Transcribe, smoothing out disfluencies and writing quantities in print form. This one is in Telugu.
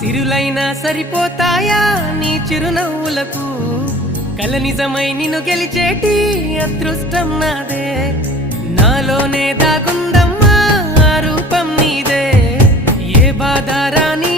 సిరులైనా సరిపోతాయా నీ చిరునవ్వులకు కల నిజమై నిన్ను గెలిచేటి అదృష్టం నాదే నాలోనే దాగుందమ్మా ఆ రూపం నీదే ఏ బాధ రాని